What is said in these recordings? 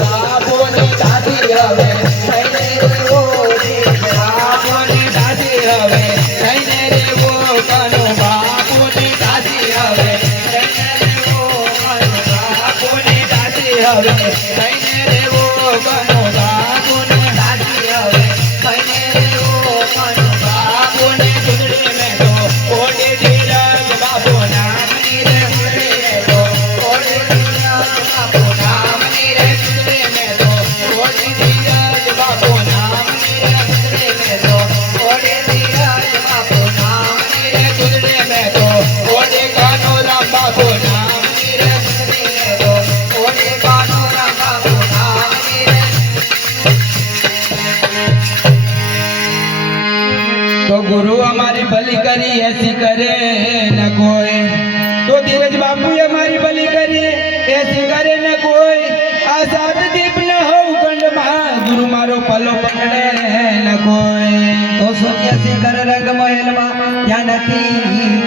બાપુની દાસી હવે થઈને રેવો બાપુની દાસી હવે થઈને રેવો કનો બાપુની દાસી હવે થઈને રેવો કનો બાપુની દાસી હવે થઈને રેવો કનો બાપુની દાસી હવે થઈને રેવો કનો બાપુની સુંદરી મેં તો ઓડી ધીરજ બાપુ નામની રે સુંદરી તો ઓડી ધીરજ બાપુ નામની રે સુંદરી મેં તો ઓડી ધીરજ બાપુ નામની રે સુંદરી મેં તો ઓડી ધીરજ બાપુ નામની રે સુંદરી મેં તો ઓડી કાનો રામ બાપુ નામની રે સુંદરી મેં તો ઓડી કાનો રામ બાપુ નામની રે। तो गुरु हमारी भली करी ऐसी करे न कोई तो धीरज बापू हमारी भली करी ऐसी करे न कोई आजाद दीप न हो कंड गुरु मारो पलो पकड़े न कोई तो शून्य शिखर रंग महल मा या नथी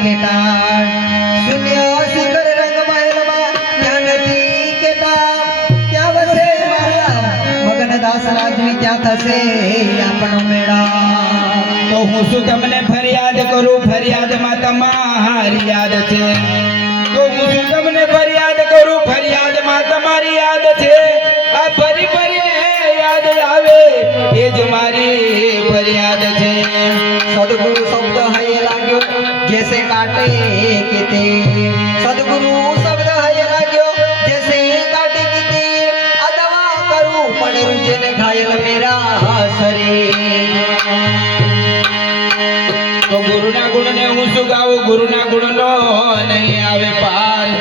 केटार शून्य शिखर रंग महल मा या नथी केटार क्या वसे मारा मगन दास राजवी क्या थसे આપણો મેળા तो हूँ शू तमने फरियाद करूँ फरियाद में तमारी याद छे तो हूँ शू तमने फरियाद करूँ फरियाद में तमारी याद छे आ फरी फरी याद आवे ये जो मारी फरियाद छे सदगुरु शब्द है लाग्यो जैसे काटे के तीर सदगुरु शब्द है लाग्यो जैसे काटे के तीर आ दवा करूं पण रुजन घायल मेरा शरीर तो गुरु ना गुण ने हूँ शू गाऊं गुरु ना गुण नो नहीं आवे पार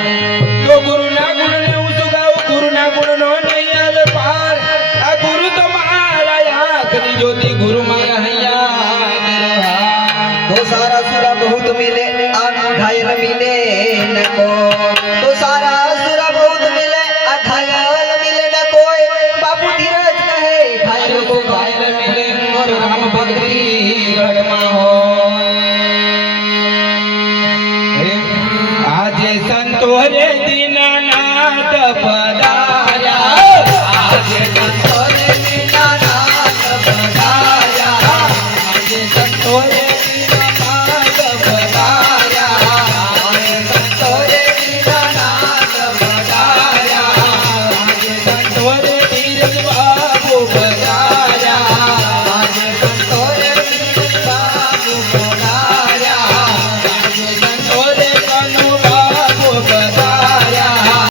तो गुरु ना गुण ने हूँ शू गाऊं गुरु ना गुण नो नहीं आवे पार आ गुरु तुम्हारा आखरी ज्योति गुरु माया हैया तो सारा सुरा बहुत मिले आ घायल मिले न को तो सारा सुरा बहुत मिले आ घायल मिले न कोई बापू धीरज कहे घायल को घायल मिले और राम भक्ति गढ़मा हो आज संतो रे दीनानाथ पर